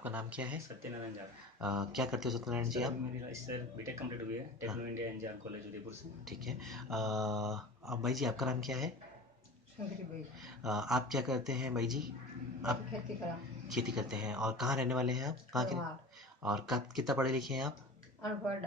आपका नाम क्या है? सत्यनारायण झा। क्या करते हो सत्यनारायण जी सर आप? अभी मेरी इससे बीटेक कंप्लीट हुई है हाँ, techno India NGR college Udaipur से। ठीक है। अब भाई जी आपका नाम क्या है? शंकरी भाई। आप क्या करते हैं भाई जी? आप खेती करा। खेती करते हैं और कहाँ रहने वाले हैं आप? कहाँ के? लोहार। और कब कितना पढ़े लिखे हैं आप? अनपढ़।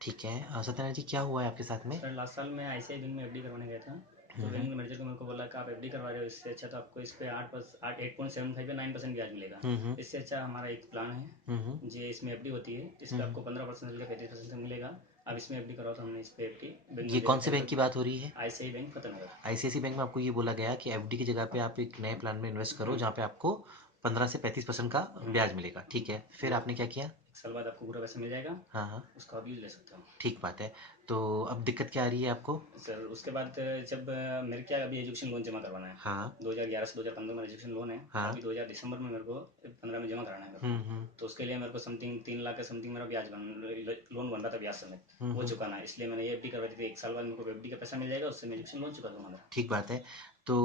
ठीक है। सत्यनारायण जी क्या हुआ है आपके साथ में? सर लास्ट साल मैं आईसीआई बैंक में एफडी करवाने गया था। तो हम्म बैंक मैनेजर को मेरे को बोला कि आप एफडी करवा रहे हो, इससे अच्छा तो आपको इस पे 8.75 या 9% ब्याज मिलेगा। हम्म इससे अच्छा हमारा एक प्लान हम्म है जो इसमें एफडी होती है, इस पे हम्म आपको 15% से लेकर 35% तक मिलेगा। आप इसमें एफडी कराओ, तो हमने इस पे एफडी बैंक ये मैनेजर कौन के से तौर बैंक की पर बात हो रही है? आईसीआई बैंक फतेहनगर। आईसीआईसी बैंक में आपको ये बोला गया कि एफडी की जगह पे आप एक नए प्लान में इन्वेस्ट करो जहाँ पे आपको 15 से 35% का हाँ, ब्याज मिलेगा। ठीक है, फिर आपने क्या किया? एक साल बाद आपको पूरा पैसा मिल जाएगा, हाँ हाँ, उसका आप यूज ले सकते हो। ठीक बात है। तो अब दिक्कत क्या आ रही है आपको? सर उसके बाद जब मेरे क्या अभी एजुकेशन लोन जमा करवाना है। हाँ 2011 से 2015 में एजुकेशन लोन है। हाँ। अभी 2000 दिसंबर में मेरे को 15 में जमा कराना है मेरे को। तो उसके लिए मेरे को समथिंग 3 लाख का समथिंग मेरा लोन बन रहा था ब्याज समेत, वो चुकाना है। इसलिए मैंने ये एफडी करवाई थी। एक साल बाद मेरे को एफडी का पैसा मिल जाएगा, उससे मैं एजुकेशन लोन चुका दूंगा। ठीक बात है। तो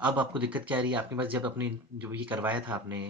अब आपको दिक्कत क्या आ रही है? आपके पास जब अपनी जो ये करवाया था आपने,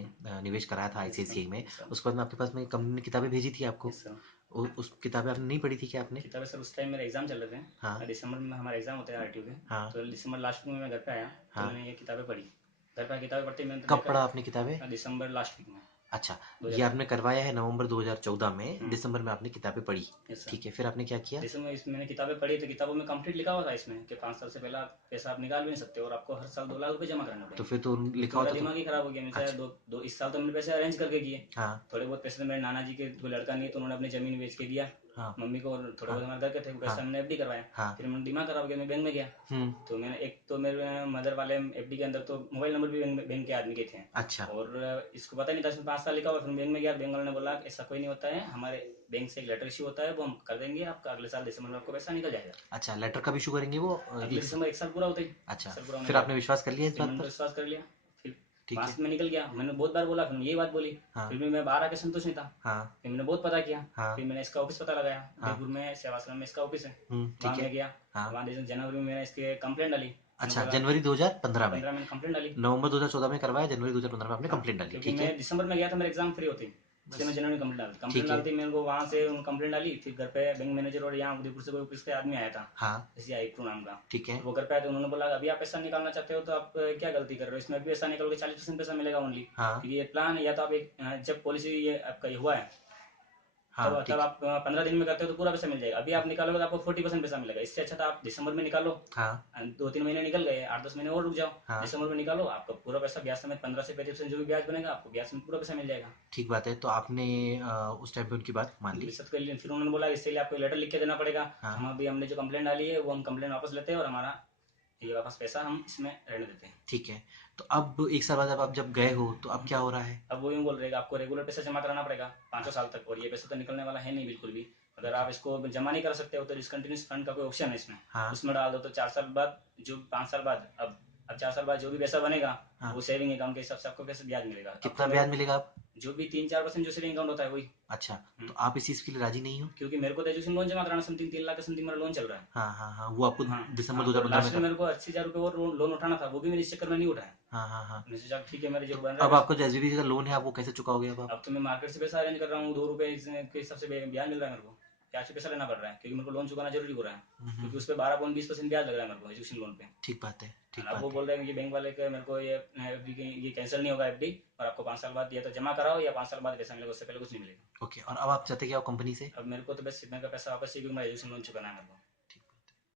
निवेश कराया था यस सर, आईसीआईसीआई में, यस सर, उसके बाद में आपके पास में कंपनी ने किताबें भेजी थी आपको? Yes sir. उस किताबें आपने नहीं पढ़ी थी क्या आपने? किताबें सर, उस टाइम मेरे एग्जाम चल रहे हाँ थे। दिसंबर में हमारा एग्जाम होता है आरटीयू के। हाँ तो दिसंबर लास्ट वीक में मैं घर पे आया, तो हाँ। मैंने ये किताबें पढ़ी। घर पे किताबें पढ़ते ही मैंने तो कब देखा। पढ़ा आपने किताबें? दिसंबर लास्ट वीक में अच्छा, ये 2023 आपने में। करवाया है नवंबर 2014 में, हम्म, दिसंबर में आपने किताबें पढ़ी। Yes sir. ठीक है, फिर आपने क्या किया? जैसे मैंने किताबें पढ़ी, तो किताबों में कंप्लीट लिखा हुआ था इसमें कि 5 साल से पहला पैसा आप निकाल भी नहीं सकते और आपको हर साल 2 लाख रुपए जमा करने तो पड़ेंगे। फिर तो तो लिखा मेरा होता तो। दिमाग ही खराब हो गया। मैं अच्छा। दो इस साल तो मैंने पैसे अरेंज करके किए। हाँ थोड़े बहुत पैसे तो मेरे नाना जी के कोई लड़का नहीं है, तो उन्होंने अपनी जमीन बेच के दिया हाँ मम्मी को, और थोड़े हाँ बहुत हमारे घर के थे, वो हाँ पैसा मैंने एफडी करवाया। हाँ। फिर मैंने दिमाग खराब हो गया, मैं बैंक में गया। हम्म। तो मैंने एक तो मेरे मदर वाले एफडी के अंदर तो मोबाइल नंबर भी बैंक के आदमी के थे। अच्छा और इसको पता नहीं था इसमें 5 साल लिखा हुआ। फिर बैंक में गया, बैंक वाले ने बोला कि ऐसा कोई नहीं होता है, हमारे बैंक से एक लेटर इश्यू होता है, वो हम कर देंगे, आपका अगले साल दिसंबर में आपको पैसा निकल जाएगा। अच्छा, लेटर कब इशू करेंगे वो? अगले एक। दिसंबर, एक साल पूरा होता ही, एक अच्छा, साल पूरा होने फिर के आपने बाद। विश्वास कर लिया इस फिर बात मैंने तो पर? विश्वास कर लिया। फिर ठीक वहां है। से मैं निकल गया। मैंने बहुत बार बोला, फिर ये बात बोली। हाँ फिर भी मैं बाहर आके संतुष्ट नहीं था। हाँ फिर मैंने बहुत पता किया। हाँ फिर मैंने इसका ऑफिस पता लगाया, हाँ। उदयपुर में सेवाश्रम में इसका ऑफिस है। वहां ठीक है। मैं गया। हाँ। वहां जनवरी में मैंने इसकी कंप्लेंट डाली। मैंने अच्छा, बोला जनवरी 2015 में? 15 में कंप्लेंट डाली। नवंबर 2014 में करवाया, जनवरी 2015 में आपने हाँ, कंप्लेंट डाली। क्योंकि ठीक है। मैं दिसंबर में गया था, मेरे एग्जाम फ्री होती, इसलिए बस। मैं जनवरी में कंप्लेंट ठीक है। डालती मेरे को वहां से कंप्लेंट डाली। फिर घर पे बैंक मैनेजर और यहाँ उदयपुर से कोई ऑफिस का आदमी आया था, हाँ। जैसे आईप्रू नाम का। ठीक है। तो वो घर पे आए, तो उन्होंने बोला अभी आप पैसा निकालना चाहते हो तो आप क्या गलती कर रहे हो, इसमें अभी पैसा निकालोगे 40% पैसा मिलेगा ओनली, हाँ क्योंकि ये प्लान है। या तो आप एक जब पॉलिसी ये आपका ये हुआ है, तब हाँ। तब ठीक। आप 15 दिन में करते हो तो पूरा पैसा मिल जाएगा। अभी आप निकालोगे तो आपको 40% पैसा मिलेगा। इससे अच्छा था आप दिसंबर में निकालो। हाँ 2-3 महीने निकल गए, 8-10 महीने और रुक जाओ। हाँ। दिसंबर में निकालो, आपका पूरा पैसा ब्याज समेत 15 से 35% जो भी ब्याज बनेगा, आपको ब्याज समेत पूरा पैसा मिल जाएगा। ठीक बात है। तो आपने उस टाइम पे उनकी बात मान ली? विशद के लिए फिर उन्होंने बोला इसके लिए आपको लेटर लिख के देना पड़ेगा। हाँ। हम अभी हमने जो कंप्लेंट डाली है वो हम कंप्लेंट वापस लेते हैं और हमारा ये वापस पैसा हम इसमें रहने देते हैं। ठीक है। तो अब एक साल बाद अब आप जब गए हो तो अब क्या हो रहा है? अब वो यूँ बोल रहे हैं कि आपको रेगुलर पैसा जमा कराना पड़ेगा 5 साल अच्छा। तक, और ये पैसा तो निकलने वाला है नहीं बिल्कुल भी। अगर ओके। आप इसको जमा नहीं कर सकते हो तो डिसकंटिन्यूस फंड का कोई ऑप्शन है इसमें, हाँ उसमें डाल दो। तो 4 साल बाद, जो 5 साल बाद, अब 4 साल बाद जो भी पैसा बनेगा, हाँ। वो सेविंग अकाउंट के हिसाब से आपको पैसा ब्याज मिलेगा। अब तो कितना मेरे ब्याज मिलेगा आप? जो भी 3-4% जो सेविंग अकाउंट होता है वही। अच्छा। हम्म, तो आप इस चीज़ के लिए राजी नहीं हो? क्योंकि मेरे को तो एजुकेशन लोन जमा कराना, समथिंग 3 लाख का समथिंग मेरा लोन चल रहा है। हाँ हाँ हाँ, वो आपको हाँ, दिसंबर हाँ, और 2015 में लास्ट में कर। मेरे को 80,000 रुपये और लोन उठाना था, वो भी मैंने इस चक्कर में नहीं उठाया। हाँ हाँ हाँ। मैंने सोचा ठीक है, मेरे तो जो बन रहा है अब पैसा। आपका जो एसबीबी का लोन है आप वो कैसे चुकाओगे अब आप? अब तो मैं मार्केट से पैसा अरेंज कर रहा हूँ, 2 रुपए के हिसाब से ब्याज मिल रहा है मेरे को। ब्याज पे पैसा लेना पड़ रहा है, क्योंकि मेरे को लोन चुकाना जरूरी हो रहा है। क्योंकि उस पर 12.20% ब्याज लग रहा है मेरे को एजुकेशन लोन पे। ठीक बात है। ठीक अब वो बात है। बोल रहे हैं कि बैंक वाले के मेरे को ये FD ये कैंसिल नहीं होगा एफडी, और आपको 5 साल बाद या तो जमा कराओ या 5 साल बाद पैसा मिलेगा, उससे पहले कुछ नहीं मिलेगा। ओके, और अब आप चाहते क्या हो कंपनी से? अब मेरे को तो बस मेरे का पैसा वापस चाहिए, क्योंकि मेरा एजुकेशन लोन चुकाना है मेरे को।